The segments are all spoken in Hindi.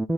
कोलकाता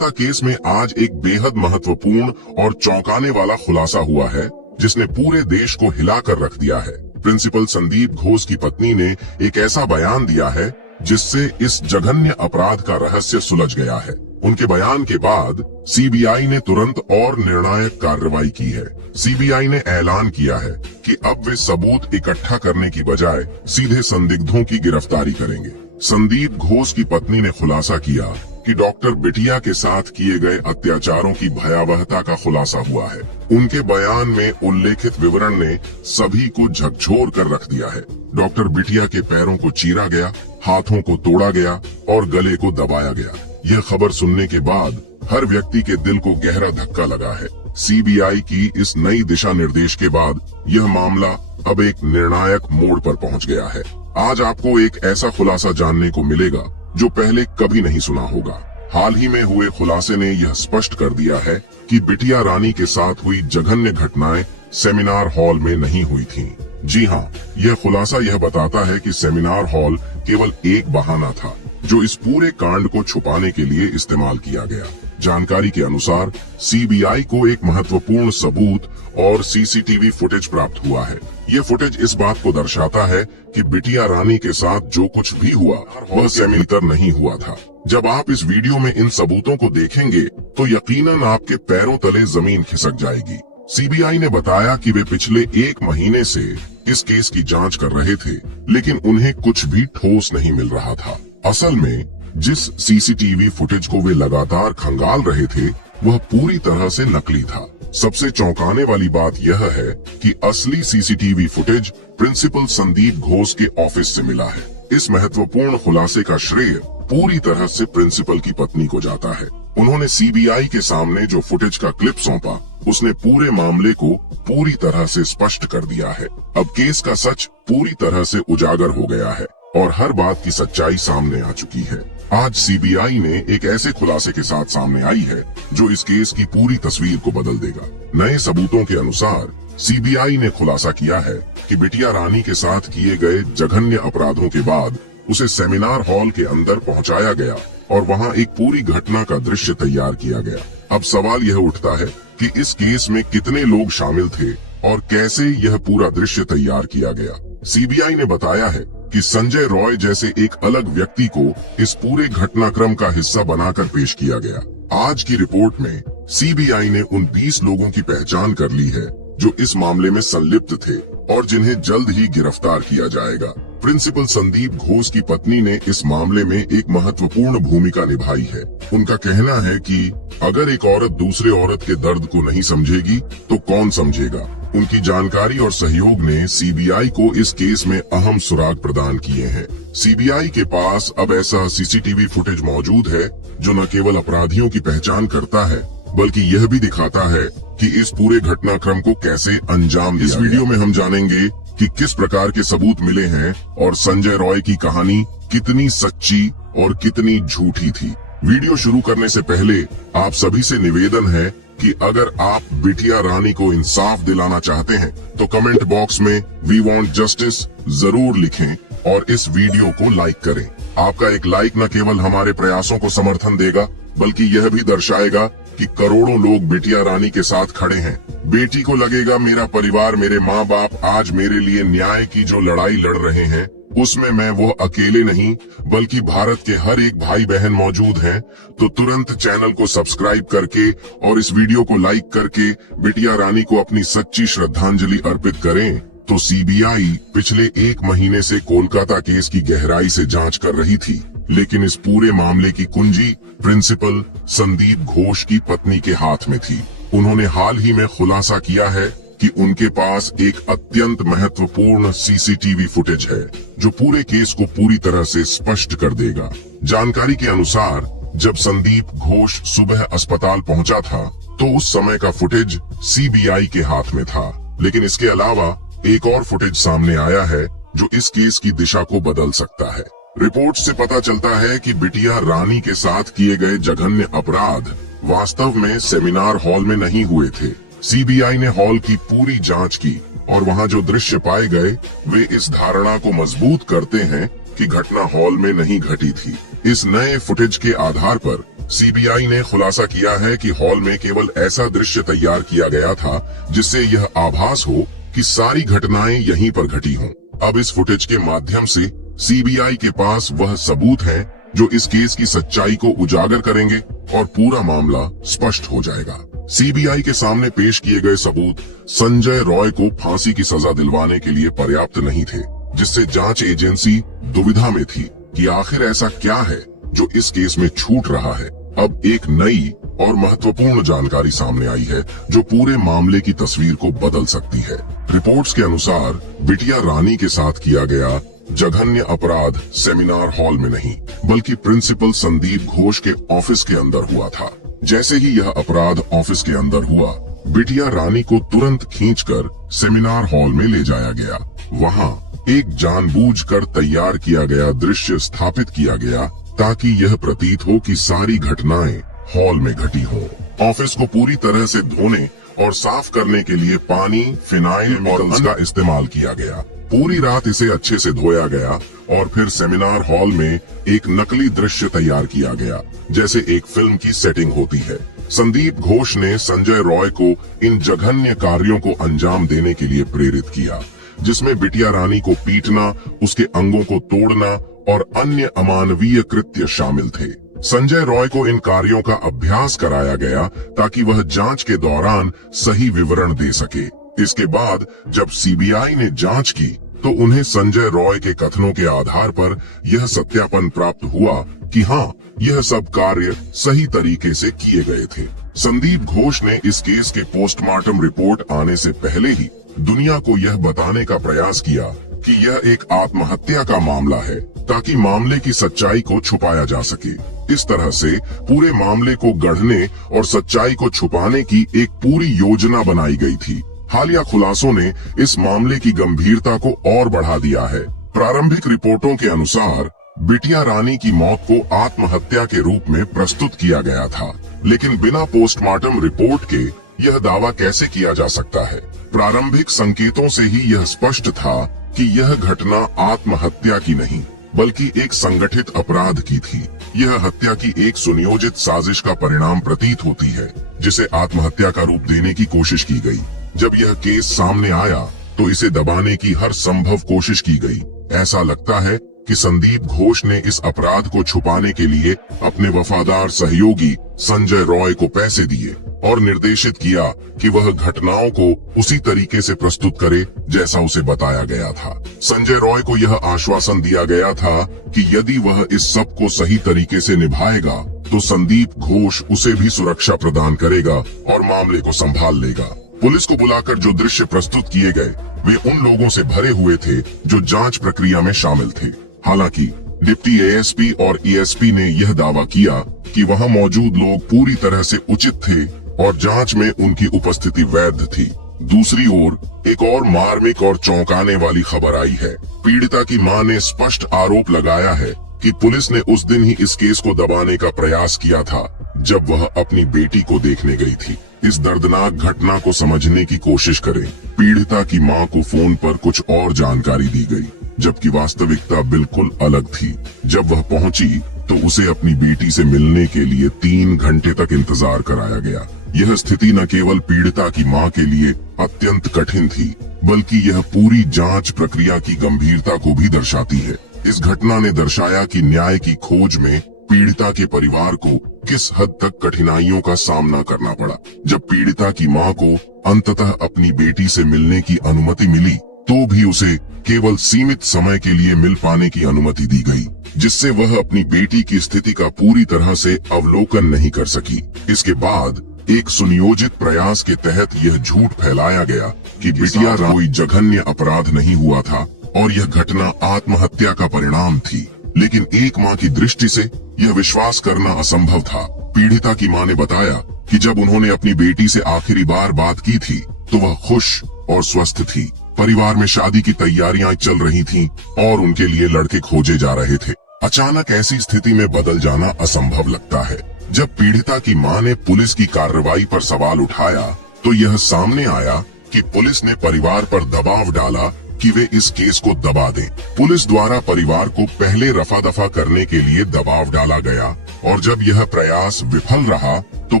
केस में आज एक बेहद महत्वपूर्ण और चौंकाने वाला खुलासा हुआ है, जिसने पूरे देश को हिलाकर रख दिया है। प्रिंसिपल संदीप घोष की पत्नी ने एक ऐसा बयान दिया है जिससे इस जघन्य अपराध का रहस्य सुलझ गया है। उनके बयान के बाद सीबीआई ने तुरंत और निर्णायक कार्रवाई की है। सीबीआई ने ऐलान किया है कि अब वे सबूत इकट्ठा करने की बजाय सीधे संदिग्धों की गिरफ्तारी करेंगे। संदीप घोष की पत्नी ने खुलासा किया कि डॉक्टर बिटिया के साथ किए गए अत्याचारों की भयावहता का खुलासा हुआ है। उनके बयान में उल्लेखित विवरण ने सभी को झकझोर कर रख दिया है। डॉक्टर बिटिया के पैरों को चीरा गया, हाथों को तोड़ा गया और गले को दबाया गया। यह खबर सुनने के बाद हर व्यक्ति के दिल को गहरा धक्का लगा है। सीबीआई की इस नई दिशा निर्देश के बाद यह मामला अब एक निर्णायक मोड़ पर पहुंच गया है। आज आपको एक ऐसा खुलासा जानने को मिलेगा जो पहले कभी नहीं सुना होगा। हाल ही में हुए खुलासे ने यह स्पष्ट कर दिया है कि बिटिया रानी के साथ हुई जघन्य घटनाएं सेमिनार हॉल में नहीं हुई थीं। जी हां, यह खुलासा यह बताता है कि सेमिनार हॉल केवल एक बहाना था जो इस पूरे कांड को छुपाने के लिए इस्तेमाल किया गया। जानकारी के अनुसार सीबीआई को एक महत्वपूर्ण सबूत और सीसीटीवी फुटेज प्राप्त हुआ है। ये फुटेज इस बात को दर्शाता है कि बिटिया रानी के साथ जो कुछ भी हुआ वह सेमिनार नहीं हुआ था। जब आप इस वीडियो में इन सबूतों को देखेंगे तो यकीनन आपके पैरों तले जमीन खिसक जाएगी। सीबीआई ने बताया कि वे पिछले 1 महीने से इस केस की जांच कर रहे थे, लेकिन उन्हें कुछ भी ठोस नहीं मिल रहा था। असल में जिस सीसीटीवी फुटेज को वे लगातार खंगाल रहे थे वह पूरी तरह से नकली था। सबसे चौंकाने वाली बात यह है कि असली CCTV footage principal Sandeep Ghosh के ऑफिस से मिला है। इस महत्वपूर्ण खुलासे का श्रेय पूरी तरह से प्रिंसिपल की पत्नी को जाता है। उन्होंने सीबीआई के सामने जो फुटेज का क्लिप सौंपा उसने पूरे मामले को पूरी तरह से स्पष्ट कर दिया है। अब केस का सच पूरी तरह से उजागर हो गया है और हर बात की सच्चाई सामने आ चुकी है। आज सीबीआई ने एक ऐसे खुलासे के साथ सामने आई है जो इस केस की पूरी तस्वीर को बदल देगा। नए सबूतों के अनुसार सीबीआई ने खुलासा किया है कि बिटिया रानी के साथ किए गए जघन्य अपराधों के बाद उसे सेमिनार हॉल के अंदर पहुंचाया गया और वहां एक पूरी घटना का दृश्य तैयार किया गया। अब सवाल यह उठता है कि इस केस में कितने लोग शामिल थे और कैसे यह पूरा दृश्य तैयार किया गया। सीबीआई ने बताया है कि संजय रॉय जैसे एक अलग व्यक्ति को इस पूरे घटनाक्रम का हिस्सा बनाकर पेश किया गया। आज की रिपोर्ट में सीबीआई ने उन 20 लोगों की पहचान कर ली है जो इस मामले में संलिप्त थे और जिन्हें जल्द ही गिरफ्तार किया जाएगा। प्रिंसिपल संदीप घोष की पत्नी ने इस मामले में एक महत्वपूर्ण भूमिका निभाई है। उनका कहना है कि अगर एक औरत दूसरे औरत के दर्द को नहीं समझेगी तो कौन समझेगा। उनकी जानकारी और सहयोग ने सीबीआई को इस केस में अहम सुराग प्रदान किए हैं। सीबीआई के पास अब ऐसा सीसीटीवी फुटेज मौजूद है जो न केवल अपराधियों की पहचान करता है बल्कि यह भी दिखाता है कि इस पूरे घटनाक्रम को कैसे अंजाम दिया। इस वीडियो में हम जानेंगे कि किस प्रकार के सबूत मिले हैं और संजय रॉय की कहानी कितनी सच्ची और कितनी झूठी थी। वीडियो शुरू करने से पहले आप सभी से निवेदन है कि अगर आप बिटिया रानी को इंसाफ दिलाना चाहते हैं तो कमेंट बॉक्स में वी वांट जस्टिस जरूर लिखें और इस वीडियो को लाइक करें। आपका एक लाइक न केवल हमारे प्रयासों को समर्थन देगा बल्कि यह भी दर्शाएगा कि करोड़ों लोग बिटिया रानी के साथ खड़े हैं। बेटी को लगेगा मेरा परिवार, मेरे माँ बाप आज मेरे लिए न्याय की जो लड़ाई लड़ रहे हैं उसमें मैं वो अकेले नहीं बल्कि भारत के हर एक भाई बहन मौजूद हैं। तो तुरंत चैनल को सब्सक्राइब करके और इस वीडियो को लाइक करके बिटिया रानी को अपनी सच्ची श्रद्धांजलि अर्पित करें। तो सीबीआई पिछले 1 महीने से कोलकाता केस की गहराई से जांच कर रही थी, लेकिन इस पूरे मामले की कुंजी प्रिंसिपल संदीप घोष की पत्नी के हाथ में थी। उन्होंने हाल ही में खुलासा किया है कि उनके पास एक अत्यंत महत्वपूर्ण सीसीटीवी फुटेज है जो पूरे केस को पूरी तरह से स्पष्ट कर देगा। जानकारी के अनुसार जब संदीप घोष सुबह अस्पताल पहुंचा था तो उस समय का फुटेज सीबीआई के हाथ में था, लेकिन इसके अलावा एक और फुटेज सामने आया है जो इस केस की दिशा को बदल सकता है। रिपोर्ट से पता चलता है कि बिटिया रानी के साथ किए गए जघन्य अपराध वास्तव में सेमिनार हॉल में नहीं हुए थे। सीबीआई ने हॉल की पूरी जांच की और वहां जो दृश्य पाए गए वे इस धारणा को मजबूत करते हैं कि घटना हॉल में नहीं घटी थी। इस नए फुटेज के आधार पर सीबीआई ने खुलासा किया है कि हॉल में केवल ऐसा दृश्य तैयार किया गया था जिससे यह आभास हो कि सारी घटनाएं यहीं पर घटी हों। अब इस फुटेज के माध्यम से सीबीआई के पास वह सबूत हैं जो इस केस की सच्चाई को उजागर करेंगे और पूरा मामला स्पष्ट हो जाएगा। सीबीआई के सामने पेश किए गए सबूत संजय रॉय को फांसी की सजा दिलवाने के लिए पर्याप्त नहीं थे, जिससे जांच एजेंसी दुविधा में थी कि आखिर ऐसा क्या है जो इस केस में छूट रहा है। अब एक नई और महत्वपूर्ण जानकारी सामने आई है जो पूरे मामले की तस्वीर को बदल सकती है। रिपोर्ट्स के अनुसार बिटिया रानी के साथ किया गया जघन्य अपराध सेमिनार हॉल में नहीं बल्कि प्रिंसिपल संदीप घोष के ऑफिस के अंदर हुआ था। जैसे ही यह अपराध ऑफिस के अंदर हुआ, बिटिया रानी को तुरंत खींचकर सेमिनार हॉल में ले जाया गया। वहां एक जानबूझकर तैयार किया गया दृश्य स्थापित किया गया ताकि यह प्रतीत हो कि सारी घटनाएं हॉल में घटी हो। ऑफिस को पूरी तरह से धोने और साफ करने के लिए पानी, फिनाइल और का इस्तेमाल किया गया। पूरी रात इसे अच्छे से धोया गया और फिर सेमिनार हॉल में एक नकली दृश्य तैयार किया गया, जैसे एक फिल्म की सेटिंग होती है। संदीप घोष ने संजय रॉय को इन जघन्य कार्यों को अंजाम देने के लिए प्रेरित किया, जिसमें बिटिया रानी को पीटना, उसके अंगों को तोड़ना और अन्य अमानवीय कृत्य शामिल थे। संजय रॉय को इन कार्यों का अभ्यास कराया गया ताकि वह जांच के दौरान सही विवरण दे सके। इसके बाद जब सीबीआई ने जांच की तो उन्हें संजय रॉय के कथनों के आधार पर यह सत्यापन प्राप्त हुआ कि हाँ, यह सब कार्य सही तरीके से किए गए थे। संदीप घोष ने इस केस के पोस्टमार्टम रिपोर्ट आने से पहले ही दुनिया को यह बताने का प्रयास किया कि यह एक आत्महत्या का मामला है ताकि मामले की सच्चाई को छुपाया जा सके। इस तरह से पूरे मामले को गढ़ने और सच्चाई को छुपाने की एक पूरी योजना बनाई गई थी। हालिया खुलासों ने इस मामले की गंभीरता को और बढ़ा दिया है। प्रारंभिक रिपोर्टों के अनुसार बिटिया रानी की मौत को आत्महत्या के रूप में प्रस्तुत किया गया था, लेकिन बिना पोस्टमार्टम रिपोर्ट के यह दावा कैसे किया जा सकता है? प्रारंभिक संकेतों से ही यह स्पष्ट था कि यह घटना आत्महत्या की नहीं बल्कि एक संगठित अपराध की थी। यह हत्या की एक सुनियोजित साजिश का परिणाम प्रतीत होती है, जिसे आत्महत्या का रूप देने की कोशिश की गई। जब यह केस सामने आया तो इसे दबाने की हर संभव कोशिश की गई। ऐसा लगता है कि संदीप घोष ने इस अपराध को छुपाने के लिए अपने वफादार सहयोगी संजय रॉय को पैसे दिए और निर्देशित किया कि वह घटनाओं को उसी तरीके से प्रस्तुत करे जैसा उसे बताया गया था। संजय रॉय को यह आश्वासन दिया गया था कि यदि वह इस सब को सही तरीके से निभाएगा तो संदीप घोष उसे भी सुरक्षा प्रदान करेगा और मामले को संभाल लेगा। पुलिस को बुलाकर जो दृश्य प्रस्तुत किए गए वे उन लोगों से भरे हुए थे जो जांच प्रक्रिया में शामिल थे। हालांकि डिप्टी एएसपी और ईएसपी ने यह दावा किया कि वहां मौजूद लोग पूरी तरह से उचित थे और जांच में उनकी उपस्थिति वैध थी। दूसरी ओर एक और मार्मिक और चौंकाने वाली खबर आई है। पीड़िता की मां ने स्पष्ट आरोप लगाया है कि पुलिस ने उस दिन ही इस केस को दबाने का प्रयास किया था जब वह अपनी बेटी को देखने गई थी। इस दर्दनाक घटना को समझने की कोशिश करें। पीड़िता की मां को फोन पर कुछ और जानकारी दी गई, जबकि वास्तविकता बिल्कुल अलग थी। जब वह पहुंची तो उसे अपनी बेटी से मिलने के लिए 3 घंटे तक इंतजार कराया गया। यह स्थिति न केवल पीड़िता की मां के लिए अत्यंत कठिन थी, बल्कि यह पूरी जांच प्रक्रिया की गंभीरता को भी दर्शाती है। इस घटना ने दर्शाया कि न्याय की खोज में पीड़िता के परिवार को किस हद तक कठिनाइयों का सामना करना पड़ा। जब पीड़िता की मां को अंततः अपनी बेटी से मिलने की अनुमति मिली तो भी उसे केवल सीमित समय के लिए मिल पाने की अनुमति दी गई, जिससे वह अपनी बेटी की स्थिति का पूरी तरह से अवलोकन नहीं कर सकी। इसके बाद एक सुनियोजित प्रयास के तहत यह झूठ फैलाया गया कि बिटिया कोई जघन्य अपराध नहीं हुआ था और यह घटना आत्महत्या का परिणाम थी। लेकिन एक मां की दृष्टि से यह विश्वास करना असंभव था। पीड़िता की मां ने बताया कि जब उन्होंने अपनी बेटी से आखिरी बार बात की थी तो वह खुश और स्वस्थ थी। परिवार में शादी की तैयारियां चल रही थीं और उनके लिए लड़के खोजे जा रहे थे। अचानक ऐसी स्थिति में बदल जाना असंभव लगता है। जब पीड़िता की मां ने पुलिस की कार्रवाई पर सवाल उठाया तो यह सामने आया कि पुलिस ने परिवार पर दबाव डाला कि वे इस केस को दबा दें। पुलिस द्वारा परिवार को पहले रफा दफा करने के लिए दबाव डाला गया और जब यह प्रयास विफल रहा तो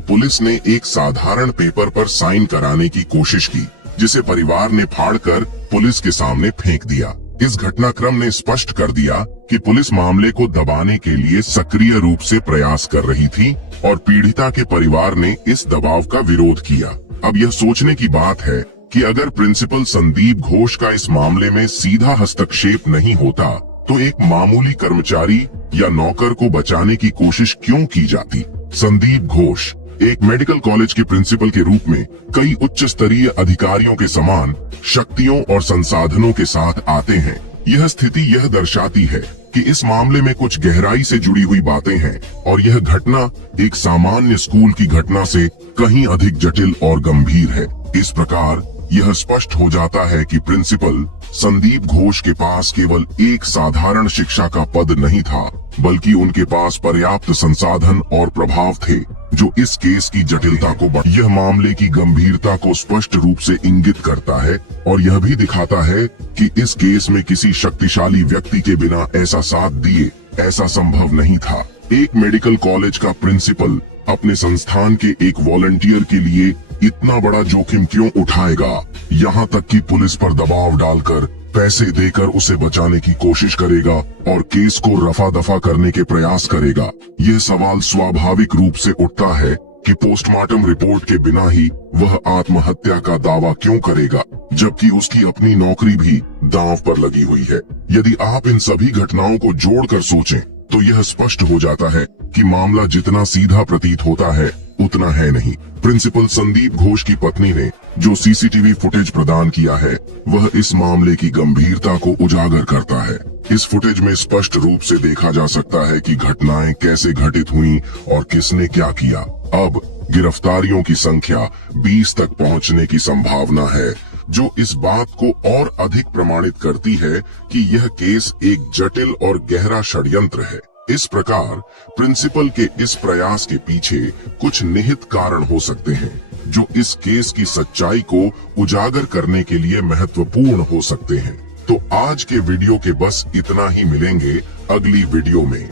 पुलिस ने एक साधारण पेपर पर साइन कराने की कोशिश की, जिसे परिवार ने फाड़कर पुलिस के सामने फेंक दिया। इस घटनाक्रम ने स्पष्ट कर दिया कि पुलिस मामले को दबाने के लिए सक्रिय रूप से प्रयास कर रही थी और पीड़िता के परिवार ने इस दबाव का विरोध किया। अब यह सोचने की बात है कि अगर प्रिंसिपल संदीप घोष का इस मामले में सीधा हस्तक्षेप नहीं होता तो एक मामूली कर्मचारी या नौकर को बचाने की कोशिश क्यों की जाती। संदीप घोष एक मेडिकल कॉलेज के प्रिंसिपल के रूप में कई उच्च स्तरीय अधिकारियों के समान शक्तियों और संसाधनों के साथ आते हैं। यह स्थिति यह दर्शाती है कि इस मामले में कुछ गहराई से जुड़ी हुई बातें हैं और यह घटना एक सामान्य स्कूल की घटना से कहीं अधिक जटिल और गंभीर है। इस प्रकार यह स्पष्ट हो जाता है कि प्रिंसिपल संदीप घोष के पास केवल एक साधारण शिक्षा का पद नहीं था, बल्कि उनके पास पर्याप्त संसाधन और प्रभाव थे जो इस केस की जटिलता को यह मामले की गंभीरता को स्पष्ट रूप से इंगित करता है और यह भी दिखाता है कि इस केस में किसी शक्तिशाली व्यक्ति के बिना ऐसा साथ दिए ऐसा संभव नहीं था। एक मेडिकल कॉलेज का प्रिंसिपल अपने संस्थान के एक वॉलंटियर के लिए इतना बड़ा जोखिम क्यों उठाएगा, यहाँ तक कि पुलिस पर दबाव डालकर पैसे देकर उसे बचाने की कोशिश करेगा और केस को रफा दफा करने के प्रयास करेगा। यह सवाल स्वाभाविक रूप से उठता है कि पोस्टमार्टम रिपोर्ट के बिना ही वह आत्महत्या का दावा क्यों करेगा, जबकि उसकी अपनी नौकरी भी दांव पर लगी हुई है। यदि आप इन सभी घटनाओं को जोड़कर सोचें तो यह स्पष्ट हो जाता है कि मामला जितना सीधा प्रतीत होता है उतना है नहीं। प्रिंसिपल संदीप घोष की पत्नी ने जो सीसीटीवी फुटेज प्रदान किया है वह इस मामले की गंभीरता को उजागर करता है। इस फुटेज में स्पष्ट रूप से देखा जा सकता है कि घटनाएं कैसे घटित हुई और किसने क्या किया। अब गिरफ्तारियों की संख्या 20 तक पहुंचने की संभावना है, जो इस बात को और अधिक प्रमाणित करती है कि यह केस एक जटिल और गहरा षड्यंत्र है। इस प्रकार प्रिंसिपल के इस प्रयास के पीछे कुछ निहित कारण हो सकते हैं जो इस केस की सच्चाई को उजागर करने के लिए महत्वपूर्ण हो सकते हैं। तो आज के वीडियो के बस इतना ही, मिलेंगे अगली वीडियो में।